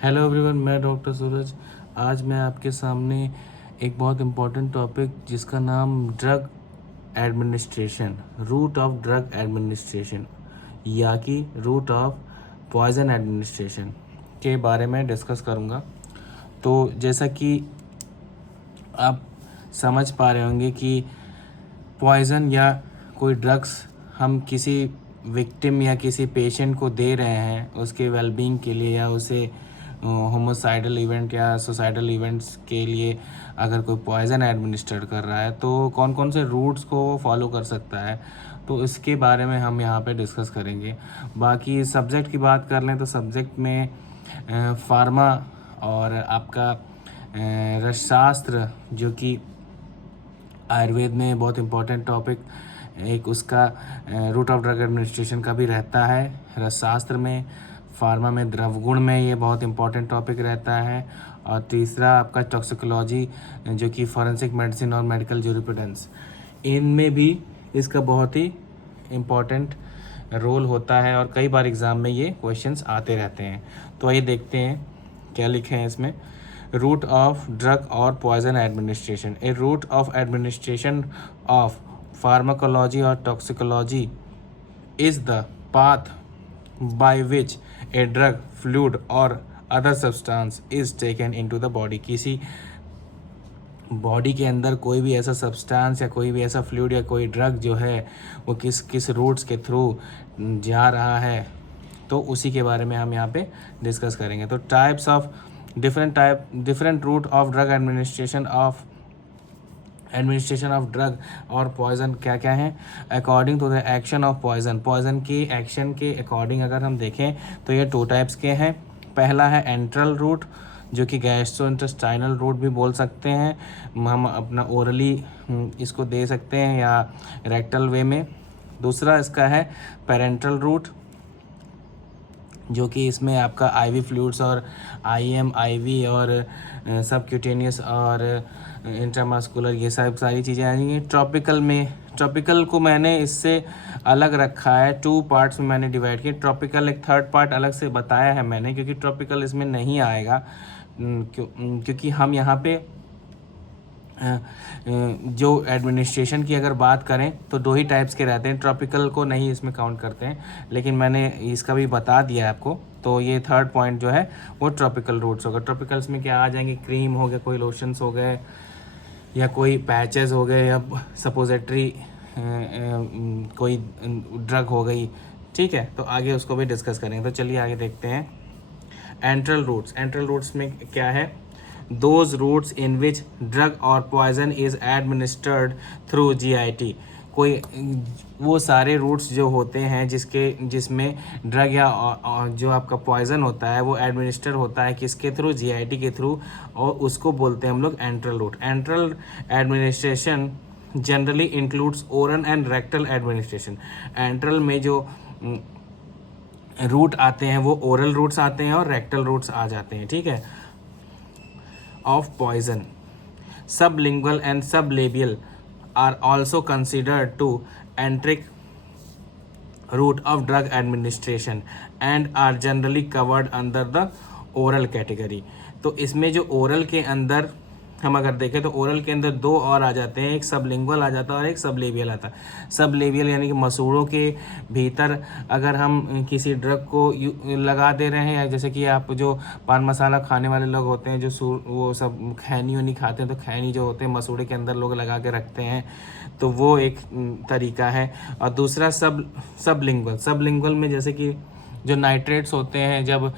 Hello everyone, मैं doctor सूरज। आज मैं आपके सामने एक बहुत इम्पोर्टेंट टॉपिक जिसका नाम drug administration, route of drug administration या कि रूट ऑफ पॉइजन एडमिनिस्ट्रेशन के बारे में डिस्कस करूँगा। तो जैसा कि आप समझ पा रहे होंगे कि पॉइज़न या कोई ड्रग्स हम किसी विक्टिम या किसी पेशेंट को दे रहे हैं उसके वेलबींग के लिए, या उसे होमोसाइडल इवेंट या सुसाइडल इवेंट्स के लिए अगर कोई पॉइज़न एडमिनिस्टर कर रहा है तो कौन कौन से रूट्स को वो फॉलो कर सकता है, तो इसके बारे में हम यहाँ पे डिस्कस करेंगे। बाकी सब्जेक्ट की बात कर लें तो सब्जेक्ट में फार्मा और आपका रसशास्त्र, जो कि आयुर्वेद में बहुत इम्पोर्टेंट टॉपिक, एक उसका रूट ऑफ ड्रग एडमिनिस्ट्रेशन का भी रहता है रसशास्त्र में। फार्मा में द्रवगुण में ये बहुत इम्पोर्टेंट टॉपिक रहता है। और तीसरा आपका टॉक्सिकोलॉजी, जो कि फॉरेंसिक मेडिसिन और मेडिकल ज्यूरिस्प्रूडेंस, इनमें भी इसका बहुत ही इम्पोर्टेंट रोल होता है और कई बार एग्ज़ाम में ये क्वेश्चंस आते रहते हैं। तो आइए देखते हैं क्या लिखे हैं इसमें। रूट ऑफ ड्रग और poison administration, a route of administration of pharmacology और toxicology is the path by which a drug, fluid or other substance is taken into the body। किसी बॉडी के अंदर कोई भी ऐसा सब्सटेंस या कोई भी ऐसा फ्लूइड या कोई ड्रग जो है वो किस किस रूट्स के थ्रू जा रहा है, तो उसी के बारे में हम यहाँ पे डिस्कस करेंगे। तो types of different route of drug administration of drug और पॉइजन क्या क्या है according to the action of poison की एक्शन के अकॉर्डिंग अगर हम देखें तो ये 2 टाइप्स के हैं। पहला है एंट्रल रूट, जो कि गैस्ट्रोइंटेस्टाइनल रूट भी बोल सकते हैं, हम अपना ओरली इसको दे सकते हैं या रेक्टल वे में। दूसरा इसका है पेरेंटल रूट, जो कि इसमें आपका आईवी फ्लूइड्स और आईएम, आईवी और सबक्यूटेनियस और इंट्रामस्कुलर, ये सब सारी चीज़ें आ जाएंगी। ट्रॉपिकल को मैंने इससे अलग रखा है, 2 पार्ट्स में मैंने डिवाइड किया। ट्रॉपिकल एक 3rd पार्ट अलग से बताया है मैंने, क्योंकि ट्रॉपिकल इसमें नहीं आएगा, क्योंकि हम यहाँ पे जो एडमिनिस्ट्रेशन की अगर बात करें तो 2 ही टाइप्स के रहते हैं, ट्रॉपिकल को नहीं इसमें काउंट करते हैं, लेकिन मैंने इसका भी बता दिया है आपको। तो ये 3rd पॉइंट जो है वो ट्रॉपिकल रूट्स होगा। ट्रॉपिकल्स में क्या आ जाएंगे, क्रीम हो गए, कोई लोशंस हो गए, या कोई पैचेस हो गए, या सपोजिटरी कोई ड्रग हो गई। ठीक है, तो आगे उसको भी डिस्कस करेंगे। तो चलिए आगे देखते हैं। एंट्रल रूट्स में क्या है, those routes in which drug or poison is administered through GIT। कोई वो सारे रूट्स जो होते हैं जिसमें ड्रग या जो आपका पॉइजन होता है वो एडमिनिस्टर होता है किसके थ्रू, GIT के थ्रू, और उसको बोलते हैं हम लोग enteral route. Enteral administration generally includes oral and rectal administration. Enteral में जो रूट आते हैं वो ओरल रूट्स आते हैं और रेक्टल रूट्स आ जाते हैं। ठीक है। of poison, sublingual and sublabial are also considered to enteric route of drug administration and are generally covered under the oral category। तो इसमें जो ओरल के अंदर हम अगर देखें तो ओरल के अंदर 2 और आ जाते हैं, एक सबलिंगुअल आ जाता है और एक सबलेबियल आता है। सबलेबियल यानी कि मसूड़ों के भीतर अगर हम किसी ड्रग को लगा दे रहे हैं, या जैसे कि आप जो पान मसाला खाने वाले लोग होते हैं जो वो सब खैनी वनी खाते हैं, तो खैनी जो होते हैं मसूड़े के अंदर लोग लगा के रखते हैं, तो वो एक तरीका है। और दूसरा सबलिंगुअल में जैसे कि जो नाइट्रेट्स होते हैं, जब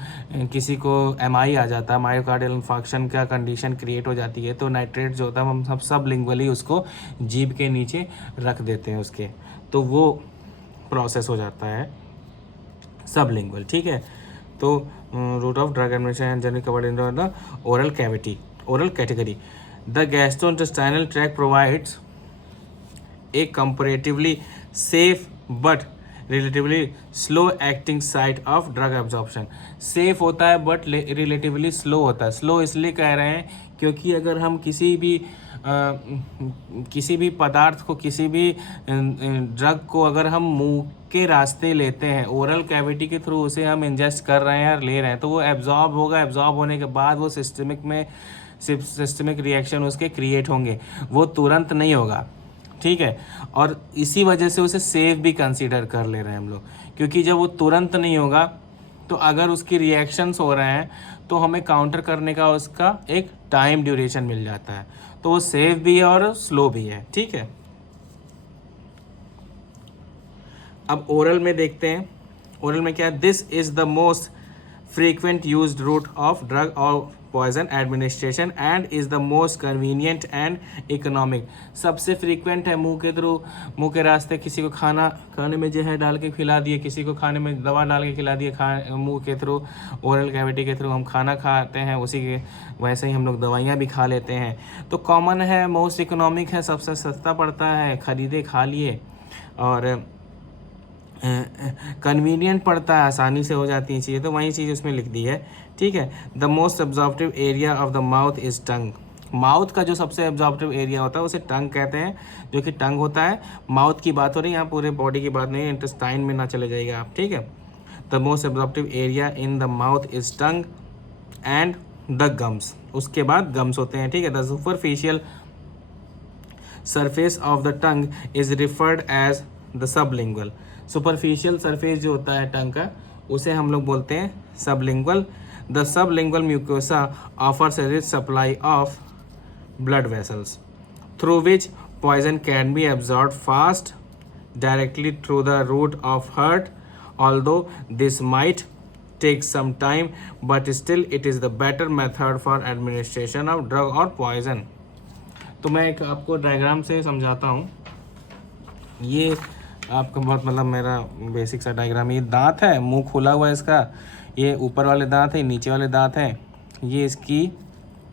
किसी को MI आ जाता है, मायोकार्डियल इन्फार्क्शन का कंडीशन क्रिएट हो जाती है, तो नाइट्रेट जो होता है हम सब लिंगुअली उसको जीभ के नीचे रख देते हैं उसके, तो वो प्रोसेस हो जाता है सबलिंगुअल। ठीक है। तो route of drug administration generally covered in the oral category. The gastrointestinal tract provides a comparatively safe but relatively slow acting site of drug absorption. Safe होता है बट रिलेटिवली स्लो होता है। स्लो इसलिए कह रहे हैं क्योंकि अगर हम किसी भी किसी भी पदार्थ को, किसी भी ड्रग को अगर हम मुंह के रास्ते लेते हैं, ओरल कैविटी के थ्रू उसे हम इंजेस्ट कर रहे हैं और ले रहे हैं, तो वो एब्जॉर्ब होगा। एब्जॉर्ब होने के बाद वो सिस्टमिक रिएक्शन उसके क्रिएट होंगे, वो तुरंत नहीं होगा, ठीक है। और इसी वजह से उसे सेफ भी कंसीडर कर ले रहे हैं हम लोग, क्योंकि जब वो तुरंत नहीं होगा तो अगर उसकी रिएक्शंस हो रहे हैं तो हमें काउंटर करने का उसका एक टाइम ड्यूरेशन मिल जाता है, तो वो सेफ भी है और स्लो भी है, ठीक है। अब ओरल में देखते हैं, ओरल में क्या है, this is the most frequent used route of drug और poison administration and is the most convenient and economic. सबसे फ्रीक्वेंट है मुंह के थ्रू, मुंह के रास्ते, किसी को खाने में जहर डाल के खिला दिए, किसी को खाने में दवा डाल के खिला दिए, मुंह के थ्रू, ओरल कैविटी के थ्रू हम खाना खाते हैं, उसी के वैसे ही हम लोग दवाइयाँ भी खा लेते हैं। तो कॉमन है, मोस्ट इकोनॉमिक है, सबसे सस्ता पड़ता है, खरीदे खा लिए, और कन्वीनियंट पड़ता है, आसानी से हो जाती हैं चीज़ें, तो वही चीज़ उसमें लिख दी है, ठीक है। The most absorptive area of the mouth is tongue. Mouth का जो सबसे एब्जॉर्प्टिव एरिया होता है उसे टंग कहते हैं, जो कि टंग होता है। माउथ की बात हो रही है यहाँ, पूरे बॉडी की बात नहीं है, इंटेस्टाइन में ना चले जाइएगा आप, ठीक है। The most absorptive area in the mouth is tongue and the gums. उसके बाद गम्स होते हैं, ठीक है। The superficial surface of the tongue is referred as the sublingual. Superficial surface जो होता है टंग का, उसे हम लोग बोलते हैं sublingual. The sublingual mucosa offers a rich supply of blood vessels through which poison can be absorbed fast directly through the root of heart, although this might take some time, but still it is the better method for administration of drug or poison। तो मैं एक आपको diagram से समझाता हूँ। ये आपका बहुत मतलब मेरा बेसिक सा डायग्राम, ये दांत है, मुंह खुला हुआ है इसका, ये ऊपर वाले दांत है, नीचे वाले दांत है, ये इसकी,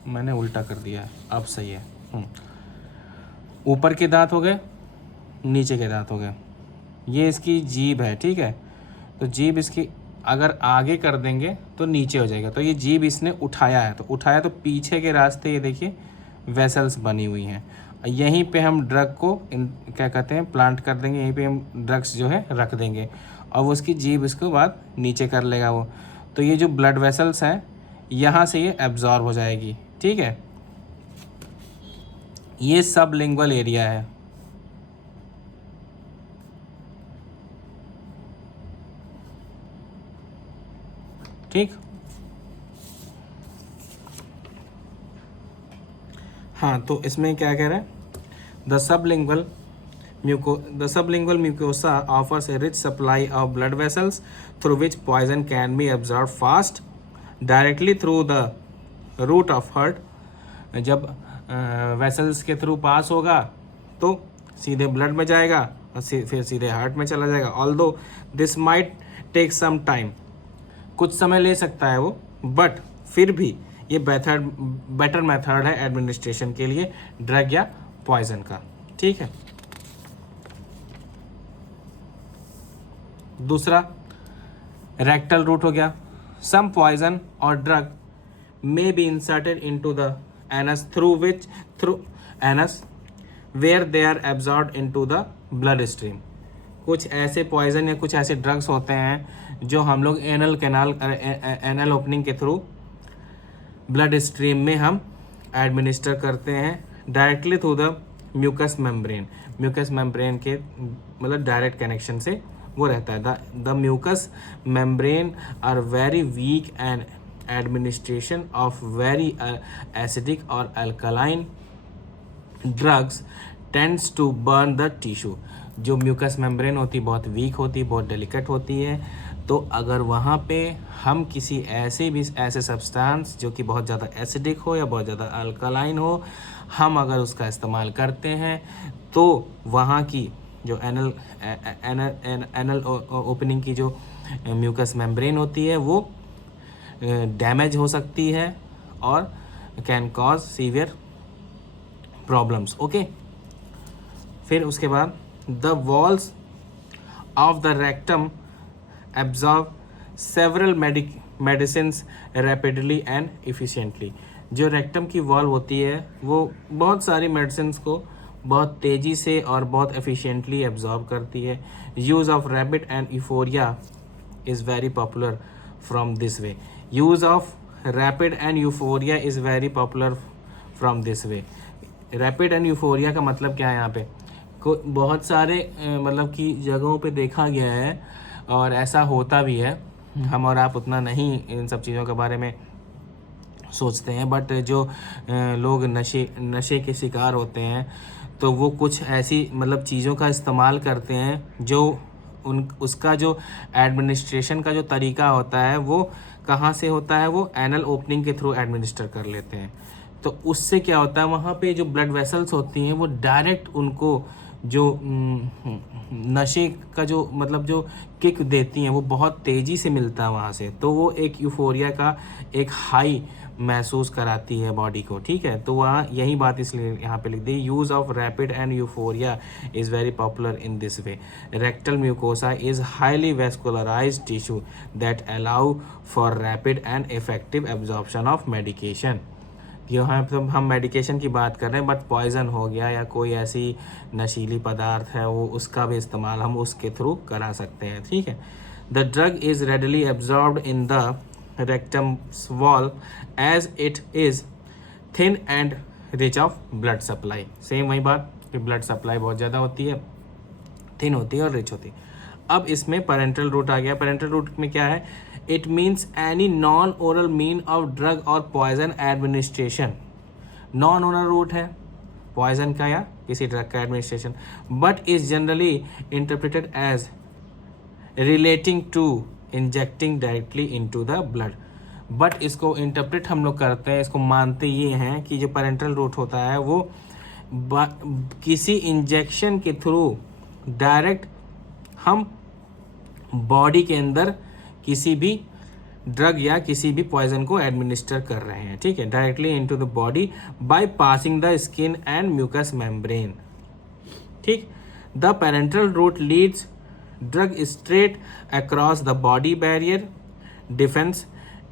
मैंने उल्टा कर दिया है, अब सही है। ऊपर के दांत हो गए, नीचे के दांत हो गए, ये इसकी जीभ है, ठीक है। तो जीभ इसकी अगर आगे कर देंगे तो नीचे हो जाएगा, तो ये जीभ इसने उठाया है, तो उठाया तो पीछे के रास्ते ये देखिए वेसल्स बनी हुई हैं, यहीं पे हम ड्रग को क्या कहते हैं, प्लांट कर देंगे, यहीं पे हम ड्रग्स जो है रख देंगे, और वो उसकी जीभ इसके बाद नीचे कर लेगा वो। तो ये जो ब्लड वेसल्स हैं यहाँ से ये एब्जॉर्ब हो जाएगी, ठीक है। ये सबलिंगुअल एरिया है, ठीक। हाँ, तो इसमें क्या कह रहा है, the sublingual mucosa offers a rich supply of blood vessels through which poison can be absorbed fast directly through the root of heart। जब वेसल्स के थ्रू पास होगा तो सीधे ब्लड में जाएगा और फिर सीधे हार्ट में चला जाएगा। Although this might take some time, कुछ समय ले सकता है वो, बट फिर भी ये बेटर मेथड है एडमिनिस्ट्रेशन के लिए ड्रग या पॉइजन का, ठीक है। दूसरा रेक्टल रूट हो गया। सम पॉइजन और drug may be inserted into the anus through anus where they are absorbed into the blood stream. कुछ ऐसे पॉइजन या कुछ ऐसे ड्रग्स होते हैं जो हम लोग एनल ओपनिंग के थ्रू ब्लड स्ट्रीम में हम एडमिनिस्टर करते हैं directly through the mucous membrane. Mucous membrane के मतलब डायरेक्ट कनेक्शन से वो रहता है। The mucous membrane are very weak and administration of very acidic और alkaline drugs tends to burn the tissue. जो म्यूकस मेम्ब्रेन होती है बहुत वीक होती है, बहुत डेलिकेट होती है, तो अगर वहाँ पे हम किसी ऐसे सब्सटेंस जो कि बहुत ज़्यादा एसिडिक हो या बहुत ज़्यादा अल्कलाइन हो, हम अगर उसका इस्तेमाल करते हैं तो वहाँ की जो एनल ओपनिंग की जो म्यूकस मेम्ब्रेन होती है वो डैमेज हो सकती है और can cause severe problems, okay. फिर उसके बाद the walls of the rectum absorb several medicines rapidly and efficiently. जो रेक्टम की वॉल्व होती है वो बहुत सारी मेडिसिन को बहुत तेज़ी से और बहुत एफिशिएंटली एब्जॉर्ब करती है। Use of rapid and euphoria is very popular from this way. Use of rapid and euphoria is very popular from this way. Rapid and euphoria का मतलब क्या है यहाँ पे? बहुत सारे मतलब कि जगहों पे देखा गया है और ऐसा होता भी है। हम और आप उतना नहीं इन सब चीज़ों के बारे में सोचते हैं, बट जो लोग नशे के शिकार होते हैं तो वो कुछ ऐसी मतलब चीज़ों का इस्तेमाल करते हैं जो उसका जो एडमिनिस्ट्रेशन का जो तरीका होता है वो कहाँ से होता है, वो एनल ओपनिंग के थ्रू एडमिनिस्टर कर लेते हैं। तो उससे क्या होता है, वहाँ पे जो ब्लड वेसल्स होती हैं वो डायरेक्ट उनको जो नशे का जो मतलब जो किक देती हैं वो बहुत तेज़ी से मिलता है वहाँ से, तो वो एक यूफोरिया का एक हाई महसूस कराती है बॉडी को। ठीक है, तो वहाँ यही बात इसलिए यहाँ पे लिख दी। Use of rapid and euphoria is very popular in this way. Rectal mucosa is highly vascularised tissue that allow for rapid and effective absorption of medication. यहाँ पे हम मेडिकेशन की बात कर रहे हैं, बट पॉइजन हो गया या कोई ऐसी नशीली पदार्थ है वो उसका भी इस्तेमाल हम उसके थ्रू करा सकते हैं। ठीक है, the drug is readily absorbed in the rectum's wall as it is thin and rich of blood supply। Same वही बात कि ब्लड सप्लाई बहुत ज़्यादा होती है, थिन होती है और रिच होती है। अब इसमें पेरेंटल रूट आ गया। पेरेंटल रूट में क्या है? It means any non oral mean of drug और poison administration. Non oral route है पॉइजन का या किसी ड्रग का administration, but is generally interpreted as relating to injecting directly into the blood. But इसको इंटरप्रेट हम लोग करते हैं, इसको मानते ये हैं कि जो पेरेंटल रूट होता है वो किसी इंजेक्शन के थ्रू डायरेक्ट हम बॉडी के अंदर किसी भी ड्रग या किसी भी पॉइजन को एडमिनिस्टर कर रहे हैं। ठीक है, directly into the body by passing the skin and mucous membrane. ठीक, the parenteral route leads drug straight across the body barrier defense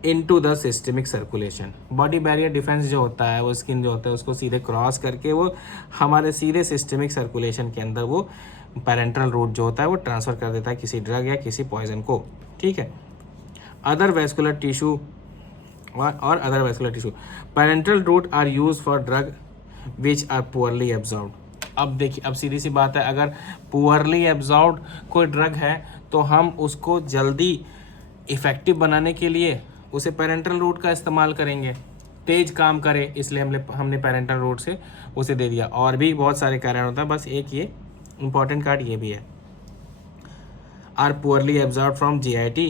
into the systemic circulation। body barrier defense जो होता है वो स्किन जो होता है उसको सीधे क्रॉस करके वो हमारे सीधे सिस्टमिक सर्कुलेशन के अंदर वो पेरेंटल रूट जो होता है वो ट्रांसफ़र कर देता है किसी ड्रग या किसी पॉइजन को। ठीक है, अदर वेस्कुलर टिश्यू और other vascular tissue parental route are use for drug which are poorly absorbed. अब देखिए, अब सीधी सी बात है, अगर पुअरली एब्जॉर्ब्ड कोई ड्रग है तो हम उसको जल्दी इफ़ेक्टिव बनाने के लिए उसे पेरेंटल रूट का इस्तेमाल करेंगे, तेज काम करे, इसलिए हमने पेरेंटल रूट से उसे दे दिया। और भी बहुत सारे कारण होता है, बस एक ये इम्पॉर्टेंट कार्ड ये भी है। Are poorly absorb from GIT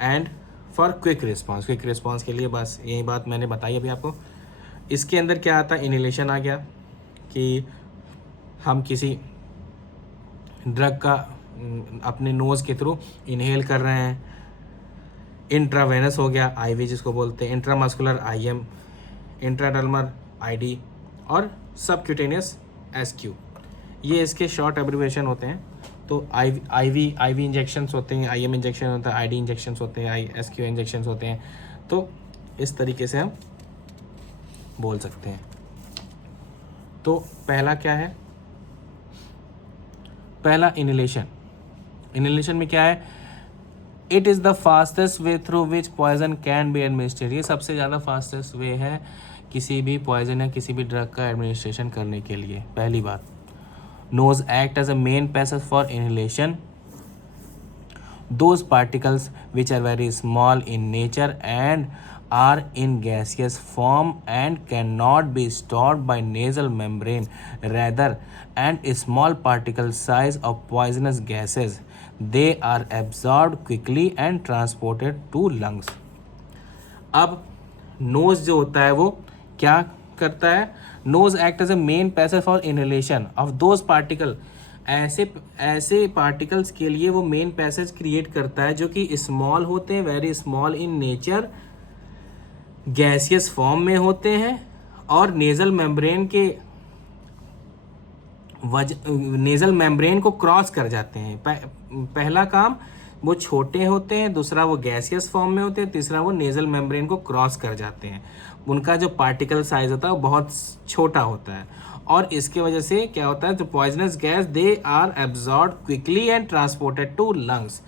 and for quick response. Quick response के लिए बस यही बात मैंने बताई अभी आपको। इसके अंदर क्या आता है? इनहेलेशन आ गया कि हम किसी ड्रग का अपने नोज़ के थ्रू इनहेल कर रहे हैं। इंट्रावेनस हो गया IV जिसको बोलते हैं, इंट्रामस्कुलर IM, इंट्राडर्मल ID और सबक्यूटेनियस SQ। ये इसके शॉर्ट एब्रिविएशन होते हैं। तो IV इंजेक्शंस होते हैं, IM इंजेक्शन होता है, ID इंजेक्शंस होते हैं, SQ इंजेक्शंस होते हैं। तो इस तरीके से हम बोल सकते हैं। तो पहला क्या है? पहला इनहेलेशन। इनहेलेशन में क्या है? It is the fastest way through which poison can be administrate. ये सबसे ज़्यादा फास्टेस्ट वे है किसी भी पॉइजन या किसी भी ड्रग का एडमिनिस्ट्रेशन करने के लिए। पहली बात, nose act as a main passage for inhalation. Those particles which are very small in nature and are in gaseous form and cannot be stored by nasal membrane rather and small particle size of poisonous gases, they are absorbed quickly and transported to lungs। अब nose जो होता है वो क्या करता है? Nose act as a main passage for inhalation of those particle. ऐसे particles के लिए वो मेन पैसेज क्रिएट करता है जो कि स्मॉल होते हैं, very small in nature, gaseous form में होते हैं और नेजल मेम्ब्रेन को क्रॉस कर जाते हैं। पहला काम वो छोटे होते हैं, दूसरा वो गैसियस फॉर्म में होते हैं, तीसरा वो नेजल मेम्ब्रेन को क्रॉस कर जाते हैं। उनका जो पार्टिकल साइज होता है वो बहुत छोटा होता है, और इसके वजह से क्या होता है, जो poisonous gas they are absorb quickly and transported to lungs,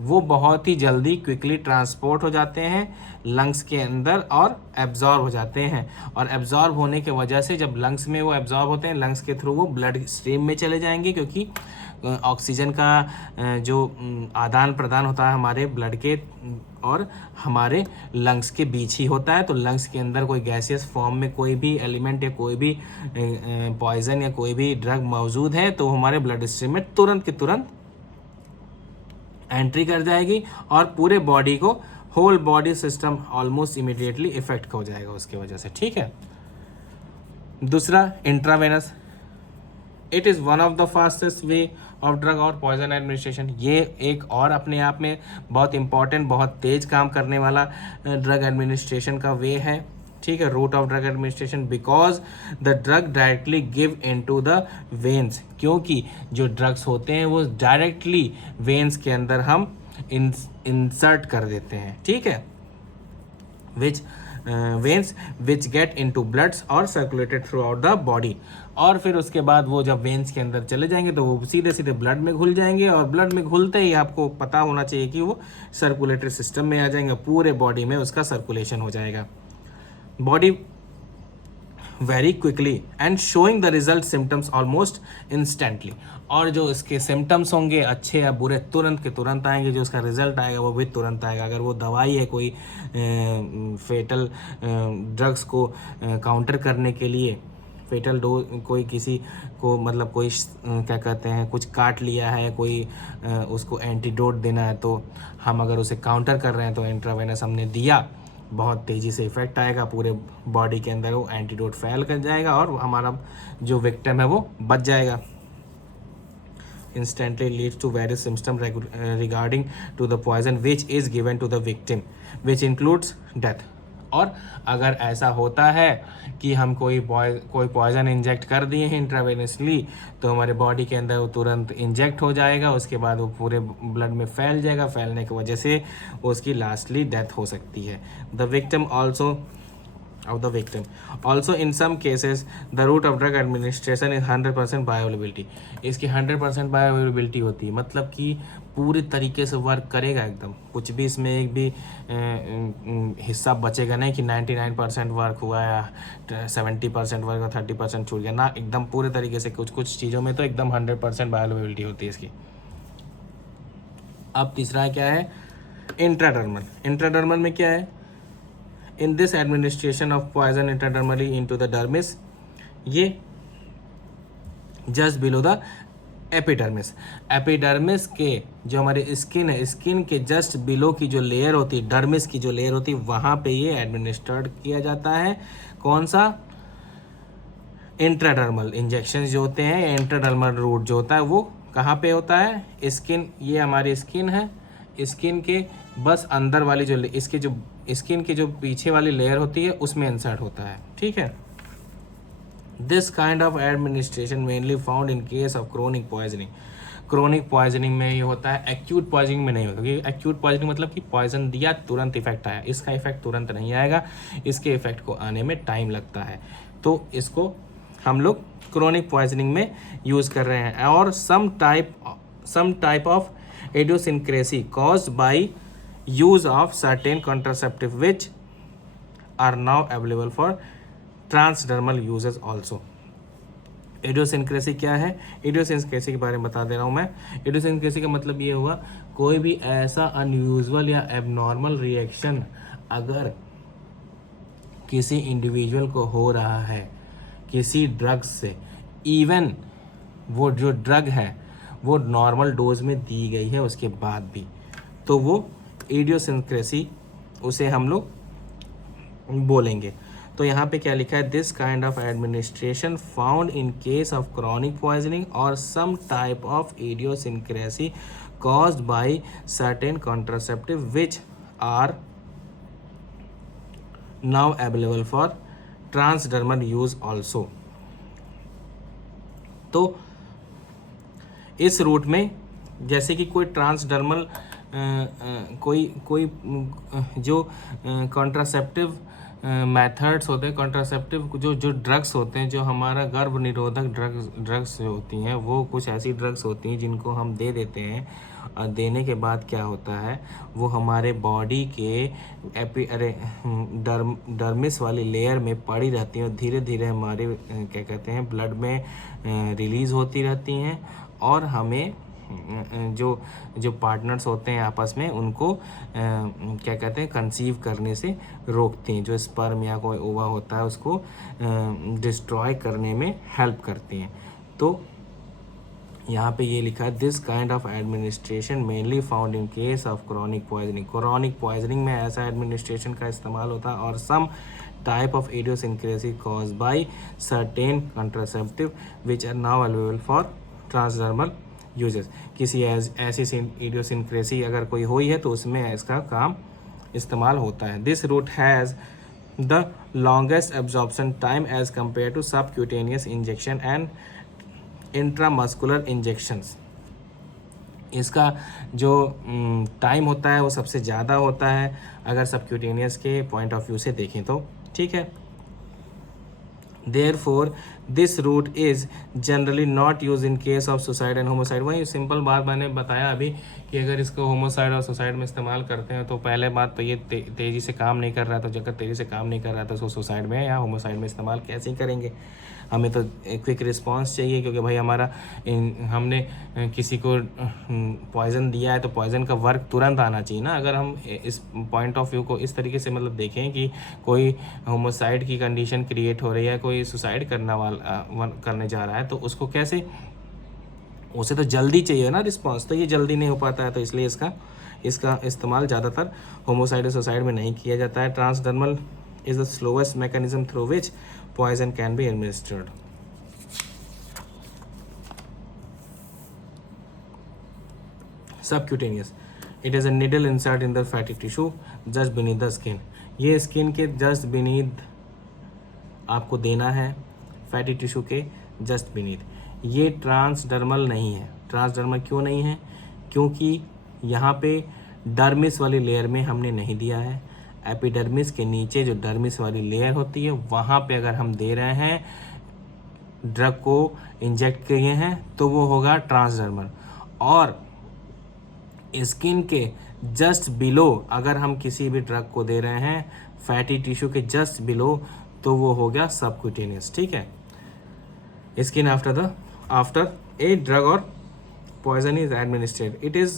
वो बहुत ही जल्दी क्विकली ट्रांसपोर्ट हो जाते हैं लंग्स के अंदर और एब्जॉर्ब हो जाते हैं। और एब्जॉर्ब होने की वजह से जब लंग्स में वो एब्जॉर्ब होते हैं, लंग्स के थ्रू वो ब्लड स्ट्रीम में चले जाएंगे, क्योंकि ऑक्सीजन का जो आदान प्रदान होता है हमारे ब्लड के और हमारे लंग्स के बीच ही होता है। तो लंग्स के अंदर कोई गैसियस फॉर्म में कोई भी एलिमेंट या कोई भी पॉइजन या कोई भी ड्रग मौजूद है तो हमारे ब्लड स्ट्रीम में तुरंत के तुरंत एंट्री कर जाएगी और पूरे बॉडी को, whole body system almost immediately effect हो जाएगा उसकी वजह से। ठीक है। दूसरा, intravenous, it is one of the fastest way of drug और पॉइजन एडमिनिस्ट्रेशन। ये एक और अपने आप में बहुत इंपॉर्टेंट, बहुत तेज काम करने वाला ड्रग एडमिनिस्ट्रेशन का वे है। ठीक है, route of drug administration, because the drug directly give into the veins, क्योंकि जो ड्रग्स होते हैं वो डायरेक्टली वेन्स के अंदर हम इंसर्ट कर देते हैं। ठीक है, विच veins which get into bloods और circulated through out the body, और फिर उसके बाद वो जब वेन्स के अंदर चले जाएंगे तो वो सीधे सीधे ब्लड में घुल जाएंगे, और ब्लड में घुलते ही आपको पता होना चाहिए कि वो सर्कुलेटरी सिस्टम में आ जाएंगे, पूरे बॉडी में उसका सर्कुलेशन हो जाएगा, body very quickly and showing the result symptoms almost instantly. और जो इसके सिम्टम्स होंगे अच्छे या बुरे तुरंत के तुरंत आएंगे, जो उसका रिजल्ट आएगा वो भी तुरंत आएगा। अगर वो दवाई है कोई फेटल ड्रग्स को काउंटर करने के लिए, फेटल डोज, कोई किसी को मतलब कोई क्या कहते हैं कुछ काट लिया है, कोई उसको एंटीडोट देना है, तो हम अगर उसे काउंटर कर रहे हैं तो इंट्रावेनस हमने दिया, बहुत तेज़ी से इफेक्ट आएगा, पूरे बॉडी के अंदर वो एंटीडोट फैल कर जाएगा और हमारा जो विक्टिम है वो बच जाएगा। instantly leads to various symptoms regarding to the poison which is given to the victim, which includes death। और अगर ऐसा होता है कि हम कोई पॉइजन इंजेक्ट कर दिए हैं इंट्रावेनसली, तो हमारे बॉडी के अंदर वो तुरंत इंजेक्ट हो जाएगा, उसके बाद वो पूरे ब्लड में फैल जाएगा, फैलने की वजह से उसकी लास्टली डेथ हो सकती है। The victim also in some cases the route of drug administration is 100% bioavailability। इसकी 100% bioavailability होती है, मतलब कि पूरी तरीके से वर्क करेगा एकदम, कुछ भी इसमें एक भी हिस्सा बचेगा नहीं कि 99% वर्क हुआ या 70% वर्क हुआ 30% छूट गया ना, एकदम पूरे तरीके से। कुछ चीज़ों में तो एकदम 100% बायोअवेलेबिलिटी होती है इसकी। अब तीसरा क्या है, इंट्राडर्मल। इंट्राडर्मल में क्या है, in this administration of poison intradermally into the dermis, ये just below the epidermis. Epidermis के जो हमारी स्किन है, स्किन के जस्ट बिलो की जो लेयर होती है, डर्मिस की जो लेयर होती है, वहाँ पे ये एडमिनिस्ट्रेट किया जाता है। कौन सा, इंट्राडर्मल इंजेक्शन जो होते हैं, इंट्राडर्मल रूट जो होता है वो कहाँ पे होता है, स्किन, ये हमारी स्किन है, स्किन के बस अंदर वाली जो इसके जो स्किन की जो पीछे वाली लेयर होती है उसमें इंसर्ट होता है। ठीक है, this kind of administration mainly found in case of chronic poisoning. Chronic poisoning में ये होता है, एक्यूट पॉइजनिंग में नहीं होता, क्योंकि एक्यूट पॉइजनिंग मतलब कि पॉइजन दिया तुरंत इफेक्ट आया, इसका इफेक्ट तुरंत नहीं आएगा, इसके इफेक्ट को आने में टाइम लगता है, तो इसको हम लोग क्रोनिक पॉइजनिंग में यूज़ कर रहे हैं। और some type of idiosyncrasy caused by use of certain contraceptive which are now available for transdermal uses also। idiosyncrasy क्या है, idiosyncrasy के बारे में बता दे रहा हूँ मैं। idiosyncrasy का मतलब ये हुआ, कोई भी ऐसा अनयूजुअल या एबनॉर्मल रिएक्शन अगर किसी इंडिविजुअल को हो रहा है किसी ड्रग से, इवन वो जो ड्रग है वो नॉर्मल डोज में दी गई है उसके बाद भी, तो वो इडियोसिंक्रेसी उसे हम लोग बोलेंगे। तो यहाँ पे क्या लिखा है, this kind of administration found in case of chronic poisoning और some type of idiosyncrasy caused by certain contraceptive which are now available for transdermal use also. तो इस रूट में जैसे कि कोई ट्रांसडर्मल जो कॉन्ट्रासेप्टिव मेथड्स होते हैं, कॉन्ट्रासेप्टिव जो ड्रग्स होते हैं, जो हमारा गर्भ निरोधक ड्रग्स होती हैं, वो कुछ ऐसी ड्रग्स होती हैं जिनको हम दे देते हैं और देने के बाद क्या होता है, वो हमारे बॉडी के डर्मिस वाली लेयर में पड़ी रहती हैं और धीरे धीरे हमारे क्या कहते हैं ब्लड में रिलीज़ होती रहती हैं और हमें जो जो पार्टनर्स होते हैं आपस में उनको क्या कहते हैं कंसीव करने से रोकती हैं, जो स्पर्म या कोई ओवा होता है उसको डिस्ट्रॉय करने में हेल्प करती हैं। तो यहाँ पे ये लिखा है this kind of administration mainly found in case of chronic poisoning. Chronic poisoning में ऐसा एडमिनिस्ट्रेशन का इस्तेमाल होता है और some type of idiosyncrasy cause by certain contraceptive which are now available for transdermal uses. किसी ऐसी इडियोसिंक्रेसी अगर कोई हुई है तो उसमें इसका काम इस्तेमाल होता है। This route has the longest absorption time as compare to subcutaneous injection and intramuscular injections. इसका जो टाइम होता है वो सबसे ज़्यादा होता है अगर सबक्यूटेनियस के पॉइंट ऑफ व्यू से देखें तो, ठीक है। Therefore, this route is generally not used in case of suicide and homicide। वही सिंपल बात मैंने बताया अभी कि अगर इसको होमोसाइड और सुसाइड में इस्तेमाल करते हैं तो पहले बात तो ये तेज़ी से काम नहीं कर रहा, तो जगह तेज़ी से काम नहीं कर रहा तो उसको सुसाइड में या होमोसाइड में इस्तेमाल कैसे ही करेंगे। हमें तो क्विक रिस्पांस चाहिए क्योंकि भाई हमारा हमने किसी को पॉइज़न दिया है तो पॉइज़न का वर्क तुरंत आना चाहिए ना। अगर हम इस पॉइंट ऑफ व्यू को इस तरीके से मतलब देखें कि कोई होमोसाइड की कंडीशन क्रिएट हो रही है, कोई सुसाइड करने जा रहा है, तो उसको कैसे, उसे तो जल्दी चाहिए ना रिस्पांस, तो ये जल्दी नहीं हो पाता है, तो इसलिए इसका इस्तेमाल ज़्यादातर होमोसाइड और सुसाइड में नहीं किया जाता है। Transdermal is the slowest mechanism through which poison can be administered। Subcutaneous, it is a needle insert in the fatty tissue just beneath the skin। ये स्किन के जस्ट beneath आपको देना है, फैटी टिश्यू के जस्ट beneath। ये transdermal नहीं है। Transdermal क्यों नहीं है? क्योंकि यहाँ पे डर्मिस वाली लेयर में हमने नहीं दिया है। एपिडर्मिस के नीचे जो डर्मिस वाली लेयर होती है वहाँ पे अगर हम दे रहे हैं, ड्रग को इंजेक्ट किए हैं, तो वो होगा ट्रांसडर्मल। और स्किन के जस्ट बिलो अगर हम किसी भी ड्रग को दे रहे हैं फैटी टिश्यू के जस्ट बिलो, तो वो हो गया सबक्यूटेनियस, ठीक है। स्किन आफ्टर ए ड्रग और poison is administrated,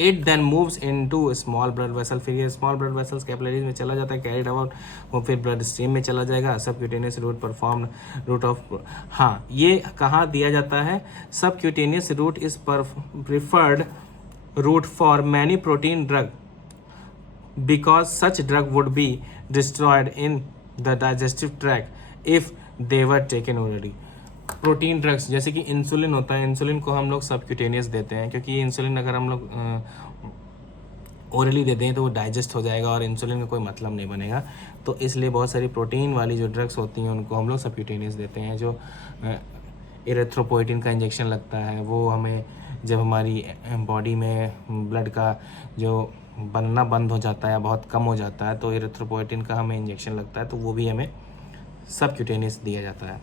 it then moves into small blood vessel. फिर ये स्मॉल ब्लड वेसल्स कैपिलरीज में चला जाता है, कैरिड अबाउट, वो फिर ब्लड स्ट्रीम में चला जाएगा। सबक्यूटेनियस रूट ऑफ हाँ, ये कहाँ दिया जाता है? Subcutaneous route is preferred route for many protein drug because such drug would be destroyed in the digestive tract if they were taken already. Protein drugs जैसे कि इंसुलिन होता है, इंसुलिन को हम लोग सबक्यूटेनियस देते हैं क्योंकि इंसुलिन अगर हम लोग ओरली देते हैं तो वो डाइजेस्ट हो जाएगा और इंसुलिन का कोई मतलब नहीं बनेगा। तो इसलिए बहुत सारी प्रोटीन वाली जो ड्रग्स होती हैं उनको हम लोग सबक्यूटेनियस देते हैं। जो इरेथ्रोपोइटिन का इंजेक्शन लगता है वो हमें जब हमारी बॉडी में ब्लड का जो बनना बंद हो जाता है या बहुत कम हो जाता है तो इरेथ्रोपोइटिन का हमें इंजेक्शन लगता है, तो वो भी हमें सबक्यूटेनियस दिया जाता है।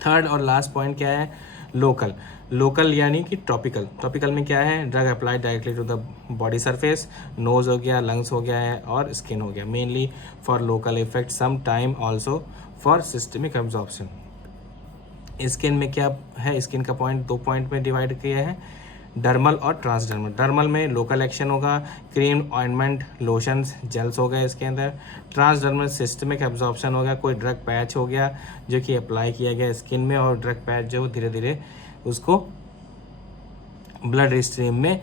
थर्ड और लास्ट पॉइंट क्या है? लोकल यानी कि टॉपिकल में क्या है? Drug applied directly to the body surface, nose हो गया, लंग्स हो गया है और स्किन हो गया। Mainly for local effect, some time also for systemic absorption. Skin में क्या है? स्किन का पॉइंट 2 पॉइंट में डिवाइड किया है, डर्मल और ट्रांसडर्मल। डर्मल में लोकल एक्शन होगा, क्रीम, ऑइंटमेंट, लोशंस, जेल्स हो गए इसके अंदर। ट्रांसडर्मल सिस्टमिक एब्जॉर्प्शन हो गया, कोई ड्रग पैच हो गया जो कि अप्लाई किया गया स्किन में और ड्रग पैच जो धीरे धीरे उसको ब्लड स्ट्रीम में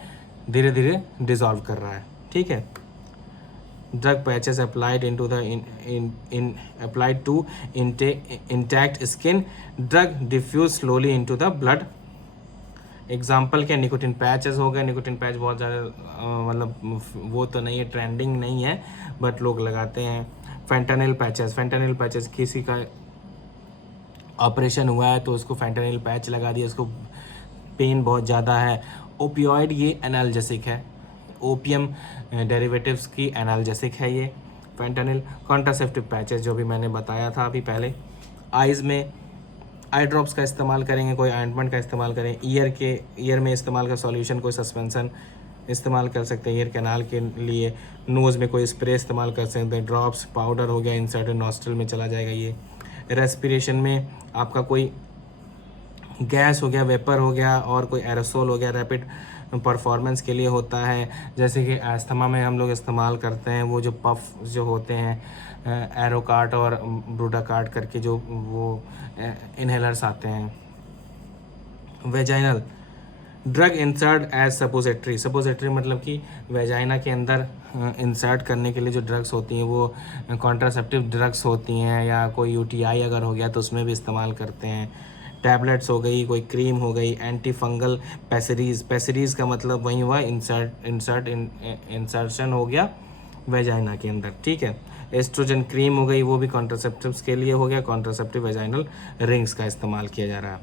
धीरे धीरे डिजॉल्व कर रहा है, ठीक है। Drug patches applied into the applied to intact skin, drug diffuse slowly into the blood. Example क्या? निकोटिन पैचेस हो गए। निकोटिन पैच बहुत ज़्यादा मतलब वो तो नहीं है, ट्रेंडिंग नहीं है, बट लोग लगाते हैं। फेंटानिल पैचेस किसी का ऑपरेशन हुआ है तो उसको फेंटानिल पैच लगा दिया, उसको पेन बहुत ज़्यादा है ओपियोइड ये एनाल्जेसिक है, ओपियम डेरिवेटिव्स की एनाल्जेसिक है ये फेंटानिल। कॉन्ट्रासेप्टिव पैचेस जो भी मैंने बताया था अभी पहले। आइज़ में आई ड्रॉप्स का इस्तेमाल करेंगे, कोई ऑइंटमेंट का इस्तेमाल करें। ईयर में इस्तेमाल का सॉल्यूशन कोई सस्पेंसन इस्तेमाल कर सकते हैं ईयर कैनाल के लिए। नोज़ में कोई स्प्रे इस्तेमाल कर सकते हैं, ड्रॉप्स पाउडर हो गया इंसर्टेड नॉस्ट्रल में चला जाएगा ये। रेस्पिरेशन में आपका कोई गैस हो गया, वेपर हो गया और कोई एरोसोल हो गया, रैपिड परफॉर्मेंस के लिए होता है। जैसे कि अस्थमा में हम लोग इस्तेमाल करते हैं वो जो पफ जो होते हैं एरोकार्ट और ब्रूडाकार्ट करके जो वो इनहेलर्स आते हैं। Vaginal drug insert as suppository, suppository मतलब कि वेजाइना के अंदर इंसर्ट करने के लिए जो ड्रग्स होती हैं वो कॉन्ट्रासेप्टिव ड्रग्स होती हैं, या कोई यूटीआई अगर हो गया तो उसमें भी इस्तेमाल करते हैं। टैबलेट्स हो गई, कोई क्रीम हो गई। एंटी फंगल पैसरीज, पैसरीज का मतलब वही हुआ इंसर्शन हो गया वेजाइना के अंदर, ठीक है। एस्ट्रोजन क्रीम हो गई, वो भी कॉन्ट्रासेप्टिव्स के लिए हो गया। कॉन्ट्रासेप्टिव वेजाइनल रिंग्स का इस्तेमाल किया जा रहा है,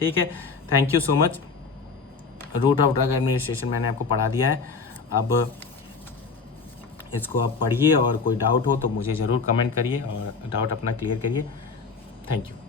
ठीक है। Thank you so much. Route of drug administration मैंने आपको पढ़ा दिया है। अब इसको आप पढ़िए और कोई डाउट हो तो मुझे ज़रूर कमेंट करिए और डाउट अपना क्लियर करिए। Thank you.